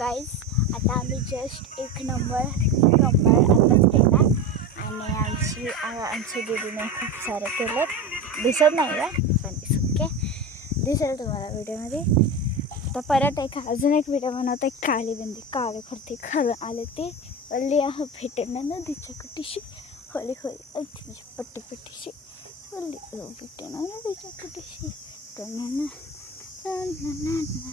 Guys आता आम्ही just एक नंबर नंबर आताच केला. आणि आमची आमची दीदीने खूप सारे केलं. दिसत नाही का पण ओके दिसेल तुम्हाला व्हिडिओमध्ये. आता परत एक अजून एक व्हिडिओ बनवते. काळी बिंदी काळे खरते खरं आले ते. वल्ली आह भेटेना नदीच्या कुटीशी होली होली अगदी पट्टी पट्टीशी. वल्ली आह भेटेना नदीच्या कुटीशी ना ना ना ना ना ना.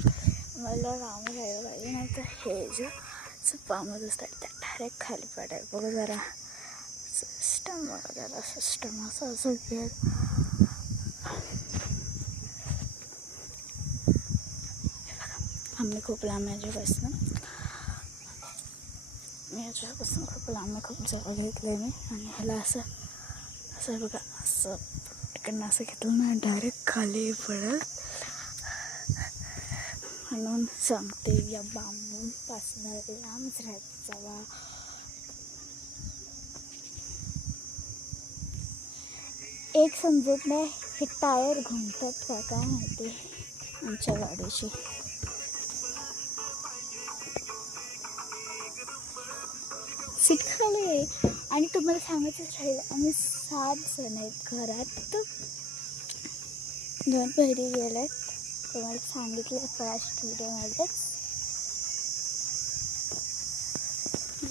मला राम राहिलं पाहिजे नाही तर हे जो पामत असतात त्या डायरेक्ट खाली पडाय बघा जरा सिस्टम बघा जरा सिस्टम असं असं घेत आम्ही खूप लांब याच्यापासून मी याच्यापासून खूप लांब खूप जवळ घेतलं मी आणि ह्याला असं असं बघा असं पटकन असं घेतलं ना डायरेक्ट खाली पडत म्हणून सांगते या बांबूपासून लांब राहायचं जावा. एक समजत नाही हे टायर घुमतात का काय माहिती? आमच्या गाडीची. सीट खाली आहे. आणि तुम्हाला सांगायचं राहिलं आम्ही सात जण आहेत घरात. दोन पहिरी गेल्यात. तुम्हाला सांगितलं फर्स्ट व्हिडिओमध्येच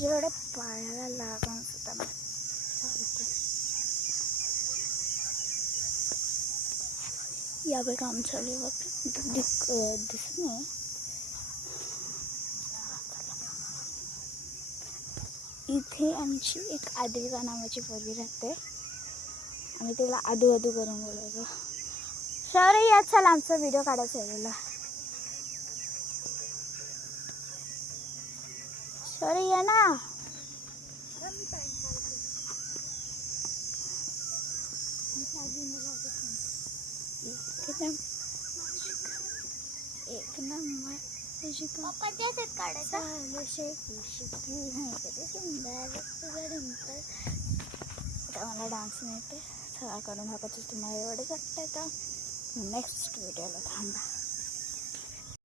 जेवढं पायाला लागून सुद्धा मग चालते यावेळी काम चालू आहे दिक दिसत नाही. इथे आमची एक आदिका नावाची पोरगी राहते. आम्ही तिला आदू आदू करून बोलवतो. सॉरी या चला आमचा व्हिडिओ काढायचा आहे सॉरी या ना. एक नंबर मला डान्स मिळते सगळा काढून दाखवतो तुम्हाला एवढंच वाटतं का? next to Come back.